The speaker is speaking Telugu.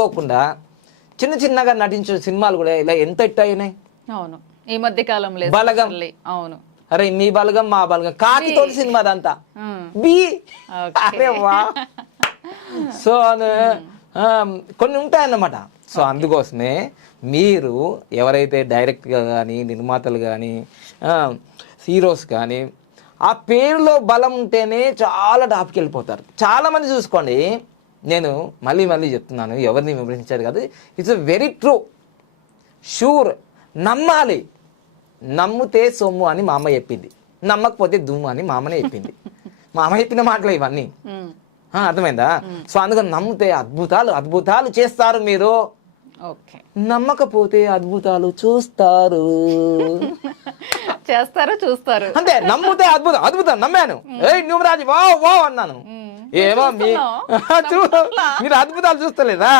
అనుకోకుండా చిన్న చిన్నగా నటించిన సినిమాలు కూడా ఇలా ఎంత హిట్ అయినాయి. అవును, ఈ మధ్య కాలంలో బలగం. అవును, అరే మీ బలగం మా బలగం కాకితోటి సినిమా అదంతా బి. అరే వా. సో కొన్ని ఉంటాయన్నమాట. సో అందుకోసమే మీరు ఎవరైతే డైరెక్ట్గా కానీ నిర్మాతలు కానీ హీరోస్ కానీ ఆ పేరులో బలం ఉంటేనే చాలా టాప్కి వెళ్ళిపోతారు. చాలామంది చూసుకోండి, నేను మళ్ళీ మళ్ళీ చెప్తున్నాను, ఎవరిని విమర్శించారు కాదు, ఇట్స్ వెరీ ట్రూ, షూర్. నమ్మాలి, నమ్మితే సొమ్ము అని మా అమ్మ చెప్పింది, నమ్మకపోతే దుమ్ము అని మా అమ్మనే చెప్పింది. మా అమ్మ చెప్పిన మాటలు ఇవన్నీ, అర్థమైందా? సో అందుకని నమ్మితే అద్భుతాలు అద్భుతాలు చేస్తారు మీరు, నమ్మకపోతే అద్భుతాలు చూస్తారు. చేస్తారు, చూస్తారు అంతే. నమ్మితే అద్భుతం అద్భుతం నమ్మాను, నువ్వు రాజు వా వా అన్నాను, ఏమో మీరు అద్భుతాలు చూస్తలేదా?